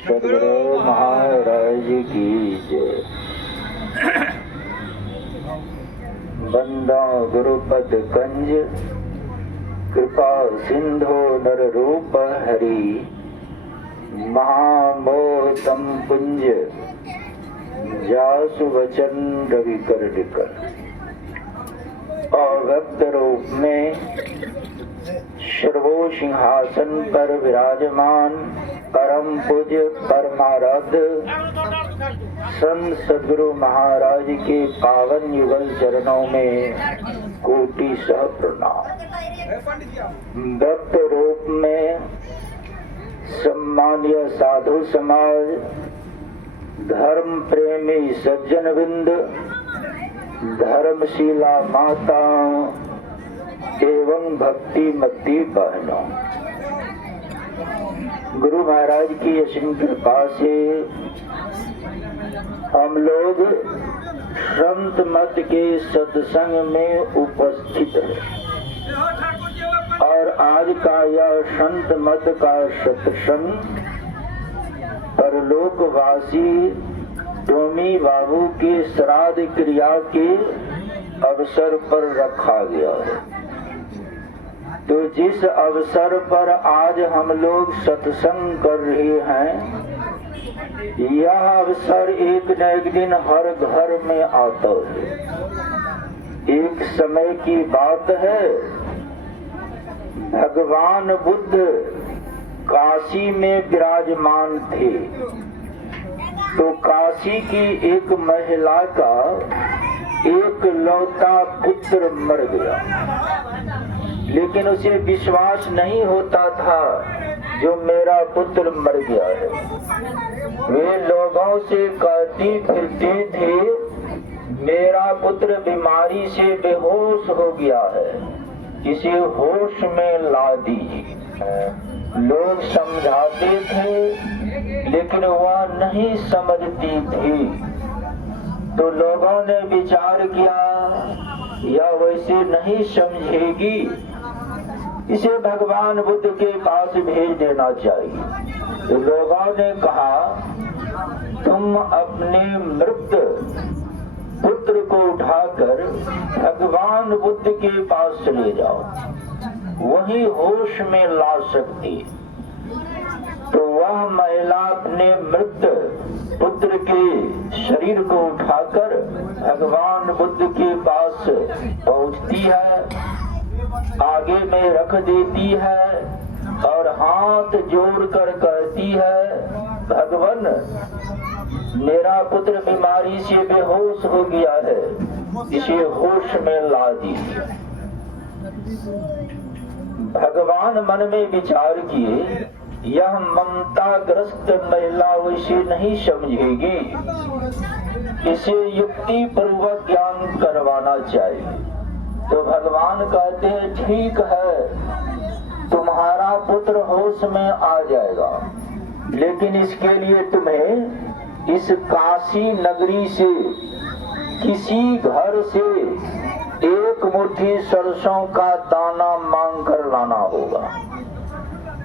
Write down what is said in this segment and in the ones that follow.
सद्गुरु महाराज की जय। बंदा गुरुपद कंज कृपा सिंधो नर रूप हरि महामोह तम पुंज जासु वचन रवि कर निकल। अव्यक्त रूप में सर्वो सिंहासन पर विराजमान परम पूज्य परमाराध्य संत सद्गुरु महाराज के पावन युगल चरणों में कोटि सह प्रणाम। व्यक्त रूप में सम्मानीय साधु समाज, धर्म प्रेमी सज्जन विंद, धर्मशीला माताओं एवं भक्ति मती बहनों, गुरु महाराज की असीम कृपा से हम लोग संत मत के सत्संग में उपस्थित हैं और आज का यह संत मत का सत्संग परलोकवासी टोमी बाबू के श्राद्ध क्रिया के अवसर पर रखा गया है। तो जिस अवसर पर आज हम लोग सत्संग कर रहे हैं, यह अवसर एक न एक दिन हर घर में आता है। एक समय की बात है, भगवान बुद्ध काशी में विराजमान थे। तो काशी की एक महिला का एक लौता पुत्र मर गया, लेकिन उसे विश्वास नहीं होता था जो मेरा पुत्र मर गया है। वे लोगों से कहती फिरती थी, मेरा पुत्र बीमारी से बेहोश हो गया है, इसे होश में ला दीजिए। लोग समझाते थे लेकिन वह नहीं समझती थी। तो लोगों ने विचार किया, यह वैसे नहीं समझेगी, इसे भगवान बुद्ध के पास भेज देना चाहिए। तो लोगों ने कहा, तुम अपने मृत पुत्र को उठाकर भगवान बुद्ध के पास ले जाओ, वही होश में ला सकती। तो वह महिला अपने मृत पुत्र के शरीर को उठाकर भगवान बुद्ध के पास पहुंचती है, आगे में रख देती है और हाथ जोड़कर कहती है, भगवान मेरा पुत्र बीमारी से बेहोश हो गया है, इसे होश में ला दीजिए। भगवान मन में विचार किए, यह ममताग्रस्त महिला उसे नहीं समझेगी, इसे युक्ति पूर्वक ज्ञान करवाना चाहिए। तो भगवान कहते हैं, ठीक है, तुम्हारा पुत्र होश में आ जाएगा, लेकिन इसके लिए तुम्हें इस काशी नगरी से किसी घर से एक मुट्ठी सरसों का दाना मांग कर लाना होगा।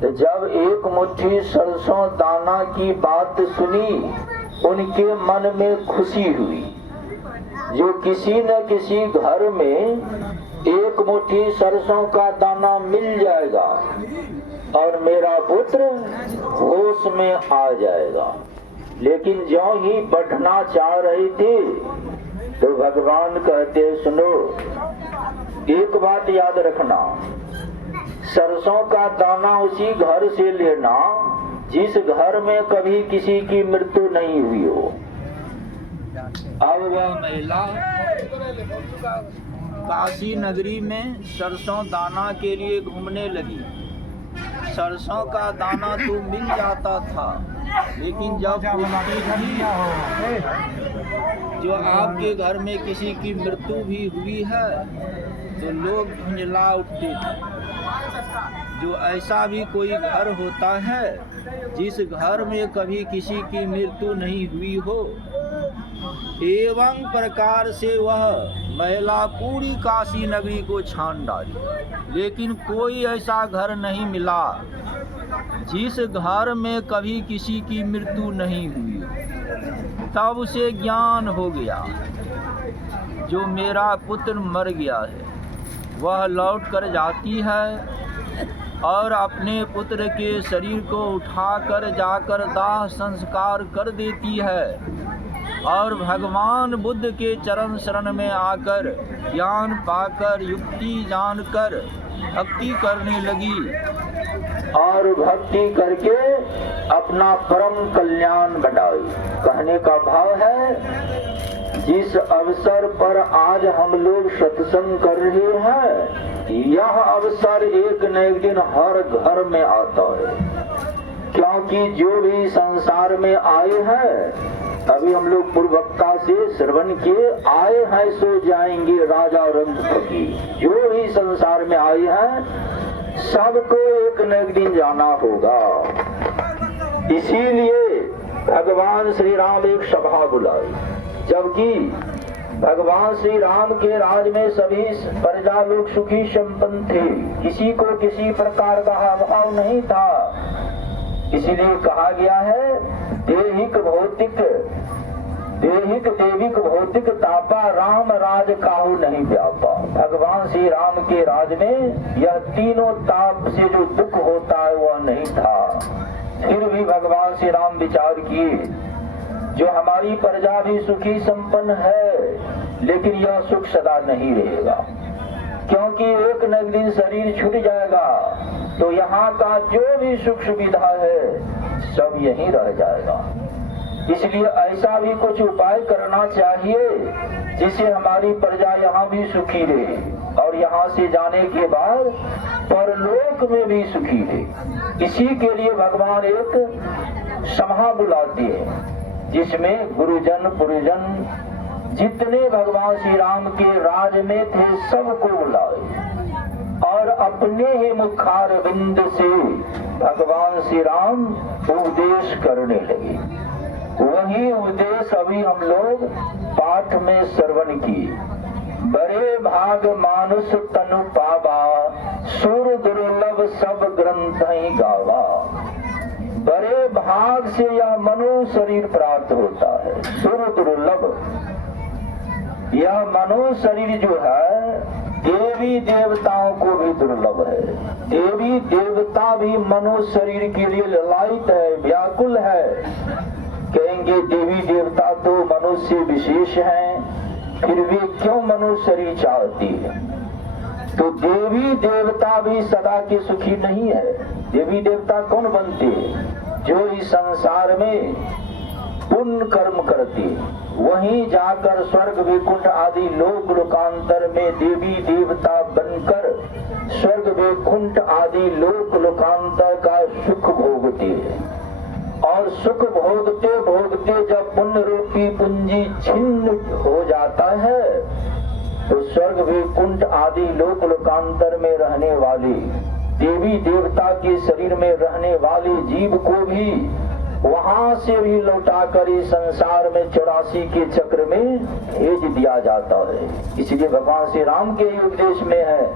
तो जब एक मुट्ठी सरसों दाना की बात सुनी, उनके मन में खुशी हुई। जो किसी न किसी घर में एक मुट्ठी सरसों का दाना मिल जाएगा और मेरा पुत्र होश में आ जाएगा। लेकिन जो ही बढ़ना चाह रही थी, तो भगवान कहते, सुनो, एक बात याद रखना, सरसों का दाना उसी घर से लेना जिस घर में कभी किसी की मृत्यु नहीं हुई हो। अब वह महिला काशी नगरी में सरसों दाना के लिए घूमने लगी। सरसों का दाना तो मिल जाता था, लेकिन जब जो आपके घर में किसी की मृत्यु भी हुई है तो लोग झुंझला उठते थे। जो ऐसा भी कोई घर होता है जिस घर में कभी किसी की मृत्यु नहीं हुई हो, एवं प्रकार से वह महिला पूरी काशी नगरी को छान डाली, लेकिन कोई ऐसा घर नहीं मिला जिस घर में कभी किसी की मृत्यु नहीं हुई, तब उसे ज्ञान हो गया जो मेरा पुत्र मर गया है, वह लौट कर जाती है और अपने पुत्र के शरीर को उठाकर जाकर दाह संस्कार कर देती है और भगवान बुद्ध के चरण शरण में आकर ज्ञान पाकर युक्ति जानकर भक्ति करने लगी और भक्ति करके अपना परम कल्याण बढ़ाई। कहने का भाव है, जिस अवसर पर आज हम लोग सत्संग कर रहे हैं, यह अवसर एक न एक दिन हर घर में आता है, क्योंकि जो भी संसार में आए हैं, अभी हम लोग पूर्ववक्ता से श्रवण किए, आए हैं सो जाएंगे राजा रंग फकीर। जो भी संसार में आए हैं सबको एक न एक दिन जाना होगा। इसीलिए भगवान श्री राम एक सभा बुलाई, जबकि भगवान श्री राम के राज में सभी प्रजा लोग सुखी संपन्न थे, किसी को किसी प्रकार का अभाव नहीं था। इसीलिए कहा गया है, देहिक देविक भौतिक तापा, राम राज काहू नहीं व्यापा। भगवान श्री राम के राज में यह तीनों ताप से जो दुख होता है वह नहीं था। फिर भी भगवान श्री राम विचार किए, जो हमारी प्रजा भी सुखी संपन्न है, लेकिन यह सुख सदा नहीं रहेगा, क्योंकि एक न एक दिन शरीर छूट जाएगा, तो यहाँ का जो भी सुख सुविधा है सब यहीं रह जाएगा। इसलिए ऐसा भी कुछ उपाय करना चाहिए जिससे हमारी प्रजा यहाँ भी सुखी रहे और यहाँ से जाने के बाद परलोक में भी सुखी रहे। इसी के लिए भगवान एक सभा बुलाते हैं, जिसमें गुरुजन पुरुजन जितने भगवान श्री राम के राज में थे सबको बुलाए और अपने ही मुखारविंद से भगवान श्री राम उपदेश करने लगे। वही उपदेश अभी हम लोग पाठ में श्रवण किए। बड़े भाग मानुष तनु पावा, सुर दुर्लभ सब ग्रंथ ही गावा। बड़े भाग से यह मनु शरीर प्राप्त होता है। सुर दुर्लभ, यह मनु शरीर जो है देवी देवताओं को भी दुर्लभ है। देवी देवता भी मनु शरीर के लिए ललायित है, व्याकुल है। कहेंगे देवी देवता तो मनुष्य विशेष हैं, फिर भी क्यों मनुष्य शरीर चाहती है? तो देवी देवता भी सदा के सुखी नहीं है। देवी देवता कौन बनते हैं? जो इस संसार में पुण्य कर्म करते, वहीं जाकर स्वर्ग वैकुंठ आदि लोक लोकांतर में देवी देवता बनकर स्वर्ग वैकुंठ आदि लोक लोकांतर का सुख भोगते हैं। और सुख भोगते भोगते जब पुण्य रूपी पूंजी छिन्न हो जाता है, तो स्वर्ग वैकुंठ आदि लोक लोकांतर में रहने वाली देवी देवता के शरीर में रहने वाले जीव को भी वहां से भी लौटाकर इस संसार में 84 के चक्र में भेज दिया जाता है। इसलिए भगवान श्री राम के उपदेश में है,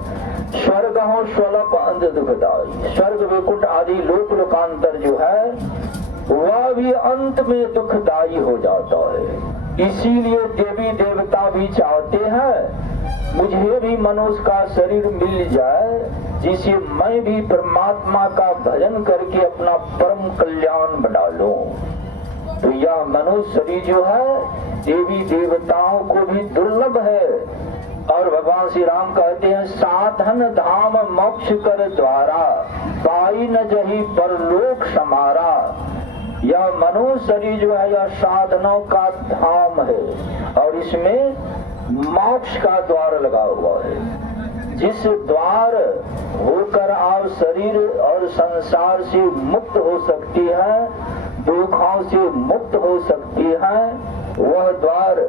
स्वर्ग हो स्वल्प अंध दुखदाई। स्वर्ग वैकुंठ आदि लोक लोकांतर जो है वह भी अंत में दुखदायी हो जाता है। इसीलिए देवी देवता भी चाहते हैं मुझे भी मनुष्य का शरीर मिल जाए, जिसे मैं भी परमात्मा का भजन करके अपना परम कल्याण बना लूं। तो यह मनुष्य शरीर जो है देवी देवताओं को भी दुर्लभ है। और भगवान श्री राम कहते हैं, साधन धाम मोक्ष कर द्वारा, पाई न जही परलोक समारा। यह मनुष्य शरीर जो है यह साधनों का धाम है और इसमें मोक्ष का द्वार लगा हुआ है। जिस द्वार होकर आप शरीर और संसार से मुक्त हो सकती है, दुखों से मुक्त हो सकती है, वह द्वार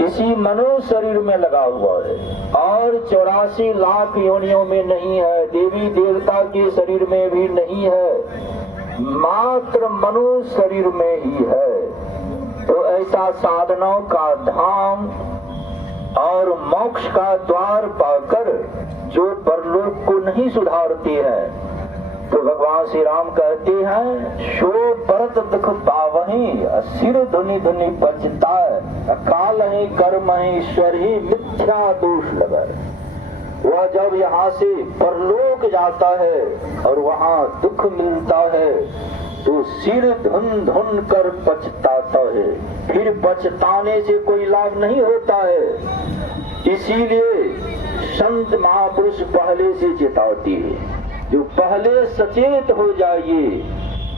इसी मनुष्य शरीर में लगा हुआ है और 84 लाख योनियों में नहीं है, देवी देवता के शरीर में भी नहीं है, मात्र मनुष्य शरीर में ही है। तो ऐसा साधनों का धाम और मोक्ष का द्वार पाकर जो परलोक को नहीं सुधारते हैं, तो भगवान श्री राम कहते हैं शो परत दुख पावही सिर धुनि धुनि पचताय काल ही कर्म ही ईश्वर ही मिथ्या दोष लगर। वह जब यहाँ से परलोक जाता है और वहाँ दुख मिलता है तो सिर धुन धुन कर पछताता है, फिर पछताने से कोई लाभ नहीं होता है। इसीलिए संत महापुरुष पहले से चेतावती है, जो पहले सचेत हो जाइए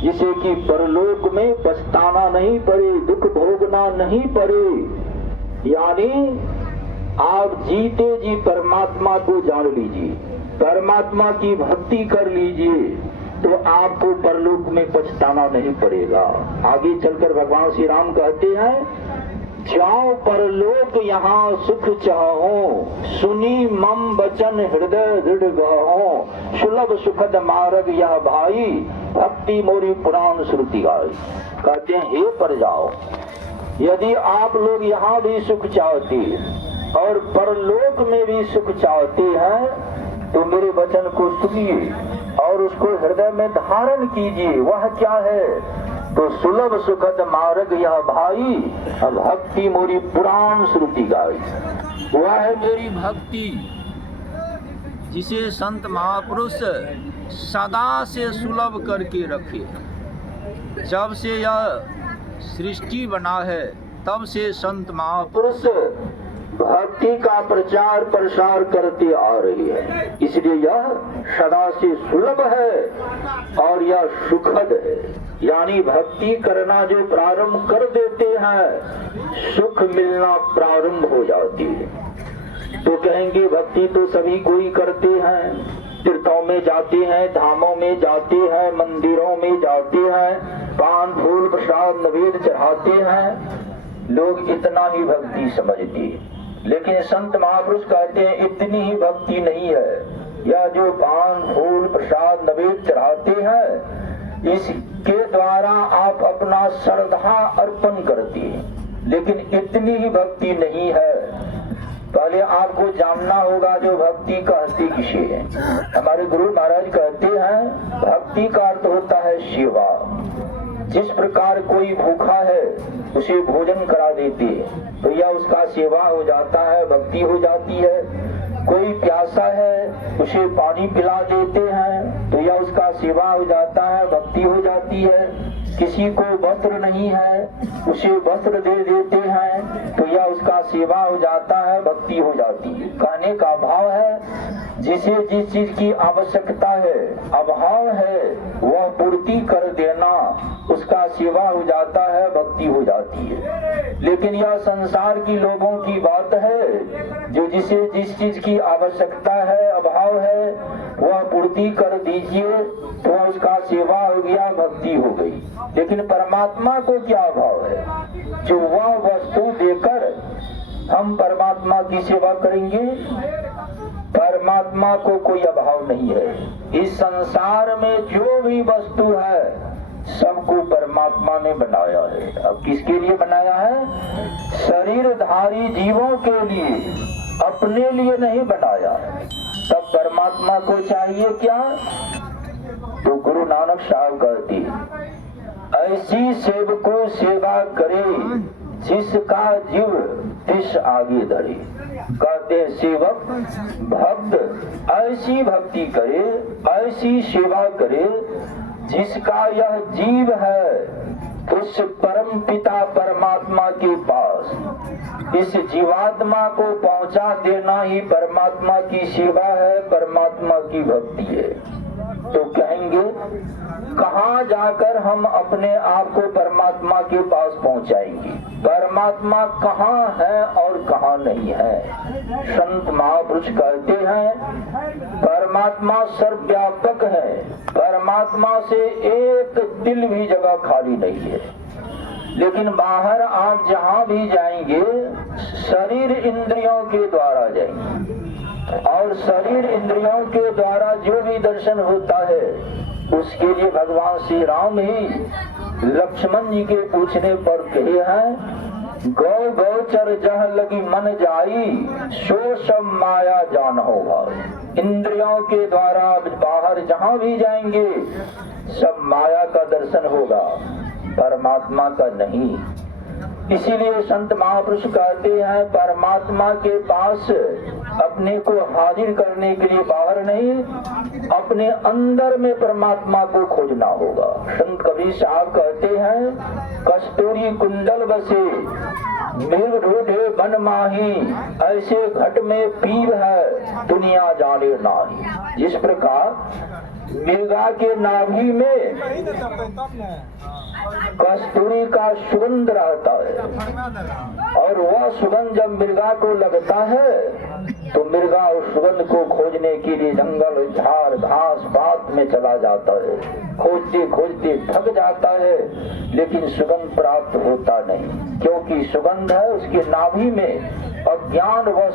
जिसे कि परलोक में पछताना नहीं पड़े, दुख भोगना नहीं पड़े। यानी आप जीते जी परमात्मा को जान लीजिए, परमात्मा की भक्ति कर लीजिए, तो आपको परलोक में पछताना नहीं पड़ेगा। आगे चलकर भगवान श्री राम कहते हैं जाओ परलोक यहाँ सुख चाहो, सुनी मम वचन हृदय दृढ़ गहो, सुलभ सुखद मार्ग यह भाई, भक्ति मोरी पुराण श्रुति गाई। कहते हैं हे पर जाओ, यदि आप लोग यहाँ भी सुख चाहते और परलोक में भी सुख चाहते हैं तो मेरे वचन को सुनिए और उसको हृदय में धारण कीजिए। वह क्या है? तो सुलभ सुखद मार्ग यह भाई, भक्ति मोरी पुराण श्रुति गाई। वह है मेरी भक्ति जिसे संत महापुरुष सदा से सुलभ करके रखे। जब से यह सृष्टि बना है तब से संत महापुरुष भक्ति का प्रचार प्रसार करते आ रही है, इसलिए यह सदा से सुलभ है और यह सुखद है। यानी भक्ति करना जो प्रारंभ कर देते हैं सुख मिलना प्रारंभ हो जाती है। तो कहेंगे भक्ति तो सभी कोई करते हैं, तीर्थों में जाते हैं, धामों में जाते हैं, मंदिरों में जाते हैं, पान फूल प्रसाद नैवेद्य चढ़ाते हैं, लोग इतना ही भक्ति समझते हैं। लेकिन संत महापुरुष कहते हैं इतनी ही भक्ति नहीं है। यह जो पान फूल प्रसाद नैवेद्य चढ़ाते हैं इसके द्वारा आप अपना श्रद्धा अर्पण करते हैं, लेकिन इतनी ही भक्ति नहीं है। पहले आपको जानना होगा जो भक्ति कहते किसे है। हमारे गुरु महाराज कहते हैं भक्ति का अर्थ होता है सेवा। जिस प्रकार कोई भूखा है उसे भोजन करा देते हैं तो यह उसका सेवा हो जाता है, भक्ति हो जाती है। कोई प्यासा है उसे पानी पिला देते हैं तो यह उसका सेवा हो जाता है, भक्ति हो जाती है। किसी को वस्त्र नहीं है उसे वस्त्र दे देते हैं तो यह उसका सेवा हो जाता है, भक्ति हो जाती है। कहने का भाव है जिसे जिस चीज की आवश्यकता है, अभाव है, वह पूर्ति कर देना उसका सेवा हो जाता है, भक्ति हो जाती है। लेकिन यह संसार की लोगों की बात है जो जिसे जिस चीज की आवश्यकता है, अभाव है, वह पूर्ति कर दीजिए तो उसका सेवा हो गया, भक्ति हो गई। लेकिन परमात्मा को क्या अभाव है? जो वह वस्तु देकर हम परमात्मा की सेवा करेंगे, परमात्मा को कोई अभाव नहीं है। इस संसार में जो भी वस्तु है सबको परमात्मा ने बनाया है। अब किसके लिए बनाया है? शरीरधारी जीवों के लिए, अपने लिए नहीं बनाया है। तब परमात्मा को चाहिए क्या? तो गुरु नानक साहब कहती ऐसी सेवको सेवा करे जिसका जीव तिस आगे धरे। कहते हैं सेवक भक्त ऐसी भक्ति करे, ऐसी सेवा करे जिसका यह जीव है उस परम पिता परमात्मा के पास। इस जीवात्मा को पहुंचा देना ही परमात्मा की सेवा है, परमात्मा की भक्ति है। तो कहेंगे कहाँ जाकर हम अपने आप को परमात्मा के पास पहुंचाएंगे? परमात्मा कहाँ है और कहाँ नहीं है? संत महापुरुष कहते हैं परमात्मा सर्वव्यापक है, परमात्मा से एक तिल भी जगह खाली नहीं है। लेकिन बाहर आप जहाँ भी जाएंगे शरीर इंद्रियों के द्वारा जाएंगे और शरीर इंद्रियों के द्वारा जो भी दर्शन होता है उसके लिए भगवान श्री राम ही लक्ष्मण जी के पूछने पर कहे हैं गौ गोचर जहाँ लगी मन जाई, सो सब माया जान होगा। इंद्रियों के द्वारा बाहर जहाँ भी जाएंगे सब माया का दर्शन होगा, परमात्मा का नहीं। इसीलिए संत महापुरुष कहते हैं परमात्मा के पास अपने को हाजिर करने के लिए बाहर नहीं, अपने अंदर में परमात्मा को खोजना होगा। संत कबीर साहब कहते हैं कस्तूरी कुंडल बसे मृग ढूंढे बन माही, ऐसे घट में पीर है दुनिया जाने नाही। जिस प्रकार मृगा के नाभि में कस्तूरी का सुगंध रहता है और वह सुगंध जब मृगा को लगता है तो मृगा उस सुगंध को खोजने के लिए जंगल झाड़ घास पात में चला जाता है। खोजते खोजते थक जाता है लेकिन सुगंध प्राप्त होता नहीं, क्योंकि सुगंध है उसके नाभि में और ज्ञान वह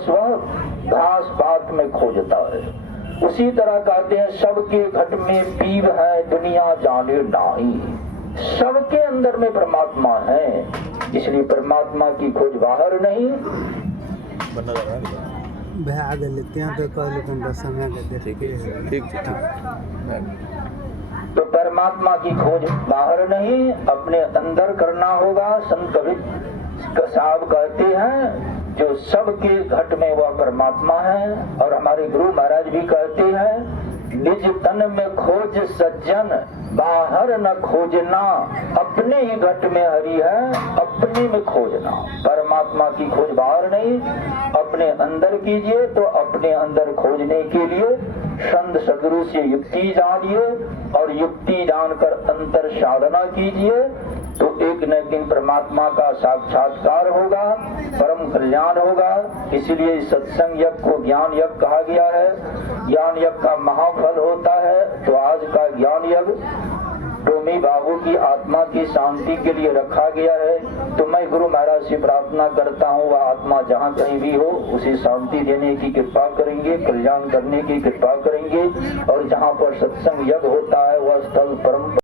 घास पात में खोजता है। उसी तरह कहते हैं सबके घट में पीव है दुनिया जाने नाही। सबके अंदर में परमात्मा है, इसलिए परमात्मा की खोज बाहर नहीं। आगे लेते हैं तो कल समय ठीक। तो परमात्मा की खोज बाहर नहीं, अपने अंदर करना होगा। संत कबीर साहब कहते हैं जो सबके घट में वह परमात्मा है। और हमारे गुरु महाराज भी कहते हैं निज तन में खोज सज्जन बाहर न खोजना, अपने ही घट में हरि है अपने में खोजना। परमात्मा की खोज बाहर नहीं, अपने अंदर कीजिए। तो अपने अंदर खोजने के लिए संत सदगुरु से युक्ति जानिए और युक्ति जानकर अंतर साधना कीजिए तो एक न एक दिन परमात्मा का साक्षात्कार होगा, परम कल्याण होगा। इसलिए सत्संग यज्ञ को ज्ञान यज्ञ कहा गया है। ज्ञान यज्ञ का महाफल होता है। तो आज का ज्ञान यज्ञ टोमी बाबू की आत्मा की शांति के लिए रखा गया है। तो मैं गुरु महाराज से प्रार्थना करता हूँ वह आत्मा जहाँ कहीं भी हो उसे शांति देने की कृपा करेंगे, कल्याण करने की कृपा करेंगे। और जहाँ पर सत्संग यज्ञ होता है वह स्थल परम